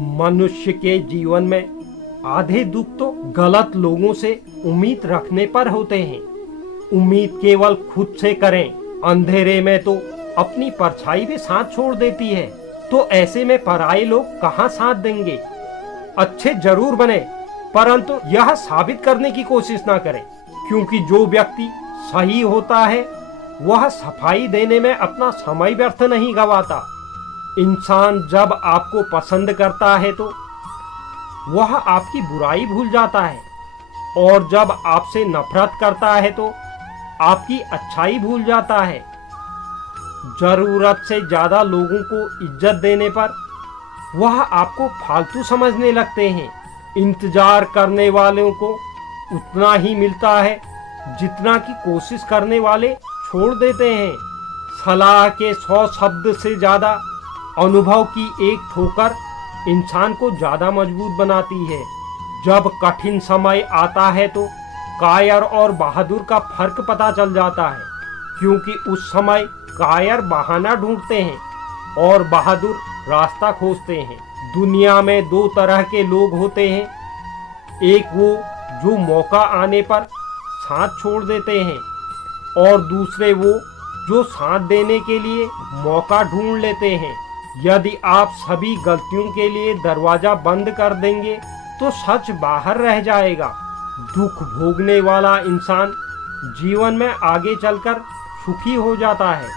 मनुष्य के जीवन में आधे दुख तो गलत लोगों से उम्मीद रखने पर होते हैं। उम्मीद केवल खुद से करें, अंधेरे में तो अपनी परछाई भी साथ छोड़ देती है। तो ऐसे में पराये लोग कहाँ साथ देंगे। अच्छे जरूर बने, परंतु यह साबित करने की कोशिश ना करें, क्योंकि जो व्यक्ति सही होता है वह सफाई देने में अपना समय व्यर्थ नहीं गवाता। इंसान जब आपको पसंद करता है तो वह आपकी बुराई भूल जाता है, और जब आपसे नफरत करता है तो आपकी अच्छाई भूल जाता है। जरूरत से ज्यादा लोगों को इज्जत देने पर वह आपको फालतू समझने लगते हैं। इंतजार करने वालों को उतना ही मिलता है जितना कि कोशिश करने वाले छोड़ देते हैं। सलाह के 100 शब्द से ज्यादा अनुभव की एक ठोकर इंसान को ज्यादा मजबूत बनाती है। जब कठिन समय आता है तो कायर और बहादुर का फर्क पता चल जाता है, क्योंकि उस समय कायर बहाना ढूंढते हैं और बहादुर रास्ता खोजते हैं। दुनिया में दो तरह के लोग होते हैं, एक वो जो मौका आने पर साथ छोड़ देते हैं, और दूसरे वो जो साथ देने के लिए मौका ढूंढ लेते हैं। यदि आप सभी गलतियों के लिए दरवाजा बंद कर देंगे तो सच बाहर रह जाएगा। दुख भोगने वाला इंसान जीवन में आगे चलकर सुखी हो जाता है,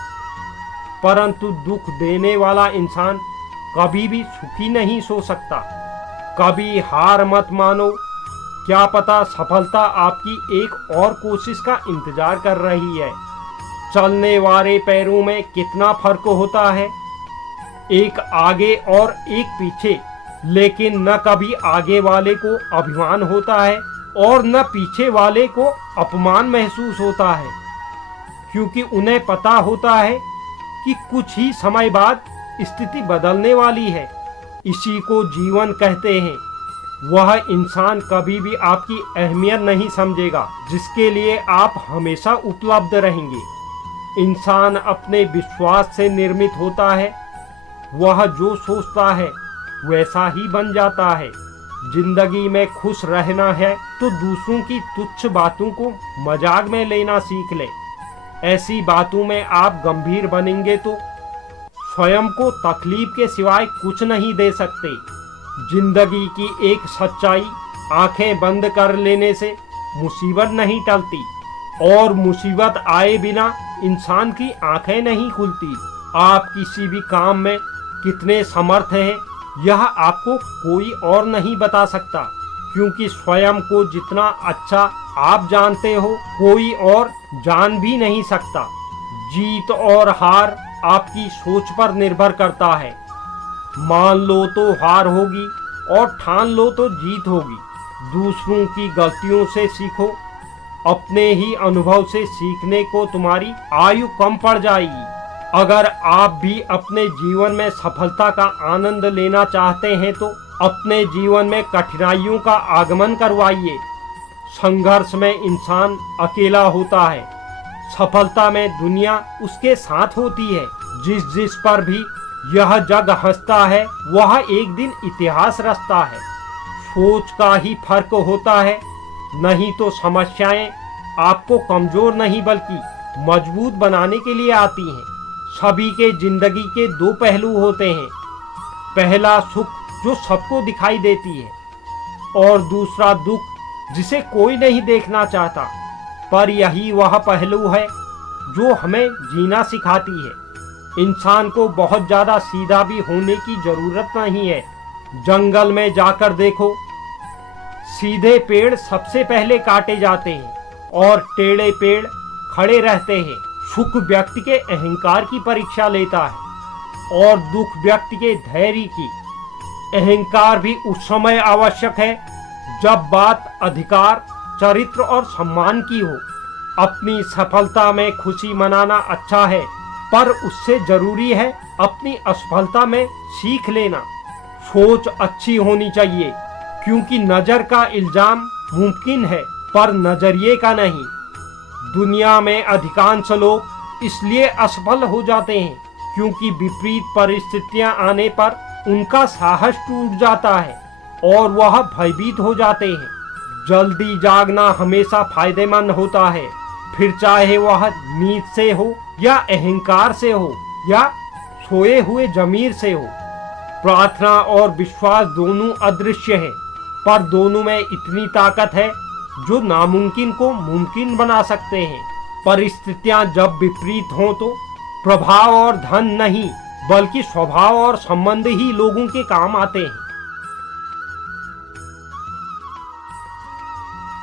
परंतु दुख देने वाला इंसान कभी भी सुखी नहीं सो सकता। कभी हार मत मानो, क्या पता सफलता आपकी एक और कोशिश का इंतजार कर रही है। चलने वाले पैरों में कितना फर्क होता है, एक आगे और एक पीछे, लेकिन न कभी आगे वाले को अभिमान होता है और न पीछे वाले को अपमान महसूस होता है, क्योंकि उन्हें पता होता है कि कुछ ही समय बाद स्थिति बदलने वाली है। इसी को जीवन कहते हैं। वह इंसान कभी भी आपकी अहमियत नहीं समझेगा जिसके लिए आप हमेशा उपलब्ध रहेंगे। इंसान अपने विश्वास से निर्मित होता है, वह जो सोचता है वैसा ही बन जाता है। जिंदगी में खुश रहना है तो दूसरों की तुच्छ बातों को मजाक में लेना सीख ले। ऐसी बातों में आप गंभीर बनेंगे तो स्वयं को तकलीफ के सिवाय कुछ नहीं दे सकते। जिंदगी की एक सच्चाई, आंखें बंद कर लेने से मुसीबत नहीं टलती, और मुसीबत आए बिना इंसान की आंखें नहीं खुलती। आप किसी भी काम में कितने समर्थ हैं यह आपको कोई और नहीं बता सकता, क्योंकि स्वयं को जितना अच्छा आप जानते हो कोई और जान भी नहीं सकता। जीत और हार आपकी सोच पर निर्भर करता है। मान लो तो हार होगी और ठान लो तो जीत होगी। दूसरों की गलतियों से सीखो, अपने ही अनुभव से सीखने को तुम्हारी आयु कम पड़ जाएगी। अगर आप भी अपने जीवन में सफलता का आनंद लेना चाहते हैं तो अपने जीवन में कठिनाइयों का आगमन करवाइए। संघर्ष में इंसान अकेला होता है, सफलता में दुनिया उसके साथ होती है। जिस पर भी यह जग हंसता है वह एक दिन इतिहास रचता है। सोच का ही फर्क होता है, नहीं तो समस्याएं आपको कमजोर नहीं बल्कि मजबूत बनाने के लिए आती हैं। सभी के जिंदगी के दो पहलू होते हैं, पहला सुख जो सबको दिखाई देती है, और दूसरा दुख जिसे कोई नहीं देखना चाहता। पर यही वह पहलू है जो हमें जीना सिखाती है। इंसान को बहुत ज्यादा सीधा भी होने की जरूरत नहीं है। जंगल में जाकर देखो, सीधे पेड़ सबसे पहले काटे जाते हैं और टेढ़े पेड़ खड़े रहते हैं। सुख व्यक्ति के अहंकार की परीक्षा लेता है और दुख व्यक्ति के धैर्य की। अहंकार भी उस समय आवश्यक है जब बात अधिकार, चरित्र और सम्मान की हो। अपनी सफलता में खुशी मनाना अच्छा है, पर उससे जरूरी है अपनी असफलता में सीख लेना। सोच अच्छी होनी चाहिए, क्योंकि नजर का इल्जाम मुमकिन है पर नजरिए का नहीं। दुनिया में अधिकांश लोग इसलिए असफल हो जाते हैं क्योंकि विपरीत परिस्थितियां आने पर उनका साहस टूट जाता है और वह भयभीत हो जाते हैं। जल्दी जागना हमेशा फायदेमंद होता है, फिर चाहे वह नींद से हो या अहंकार से हो या सोए हुए जमीर से हो। प्रार्थना और विश्वास दोनों अदृश्य है, पर दोनों में इतनी ताकत है जो नामुमकिन को मुमकिन बना सकते हैं। परिस्थितियां जब विपरीत हों तो प्रभाव और धन नहीं, बल्कि स्वभाव और संबंध ही लोगों के काम आते हैं।